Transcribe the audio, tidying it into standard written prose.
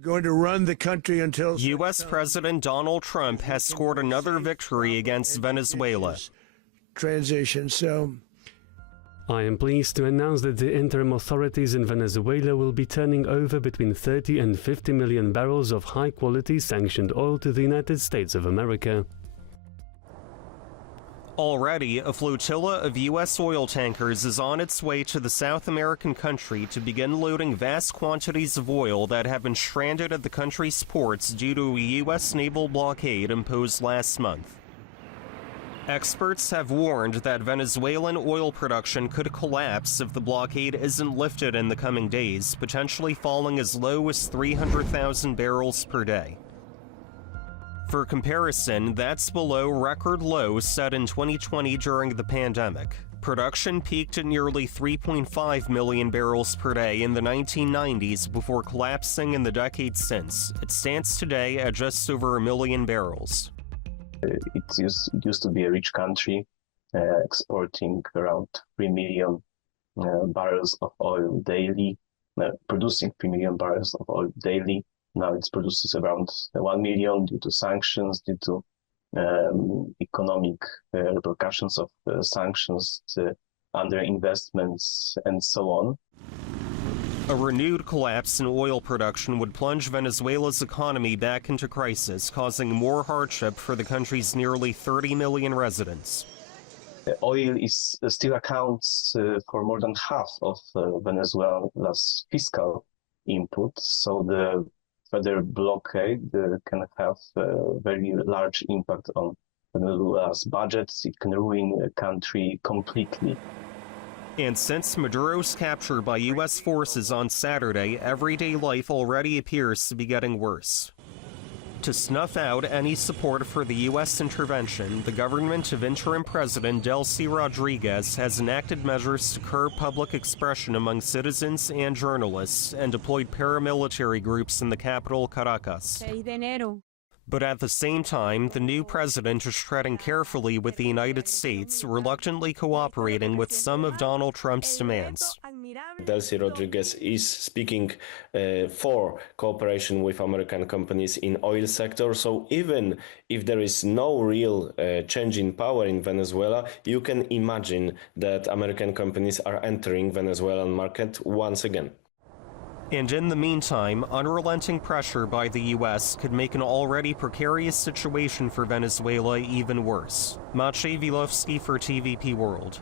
We're going to run the country until U.S. President Donald Trump has scored another victory against Venezuela. Transition. So I am pleased to announce that the interim authorities in Venezuela will be turning over between 30 and 50 million barrels of high-quality sanctioned oil to the United States of America. Already, a flotilla of U.S. oil tankers is on its way to the South American country to begin loading vast quantities of oil that have been stranded at the country's ports due to a U.S. naval blockade imposed last month. Experts have warned that Venezuelan oil production could collapse if the blockade isn't lifted in the coming days, potentially falling as low as 300,000 barrels per day. For comparison, that's below record lows set in 2020 during the pandemic. Production peaked at nearly 3.5 million barrels per day in the 1990s before collapsing in the decades since. It stands today at just over 1 million barrels. It used to be a rich country, exporting around 3 million barrels of oil daily, producing 3 million barrels of oil daily. Now it produces around 1 million due to sanctions, due to economic repercussions of sanctions, underinvestments, and so on. A renewed collapse in oil production would plunge Venezuela's economy back into crisis, causing more hardship for the country's nearly 30 million residents. Oil still accounts for more than half of Venezuela's fiscal input, so the further blockade can have a very large impact on Venezuela's budgets. It can ruin a country completely. And since Maduro's capture by U.S. forces on Saturday, everyday life already appears to be getting worse. To snuff out any support for the U.S. intervention, the government of interim President Delcy Rodriguez has enacted measures to curb public expression among citizens and journalists and deployed paramilitary groups in the capital, Caracas. But at the same time, the new president is treading carefully with the United States, reluctantly cooperating with some of Donald Trump's demands. Delcy Rodriguez is speaking for cooperation with American companies in oil sector. So even if there is no real change in power in Venezuela, you can imagine that American companies are entering Venezuelan market once again. And in the meantime, unrelenting pressure by the U.S. could make an already precarious situation for Venezuela even worse. Maciej Wilowski for TVP World.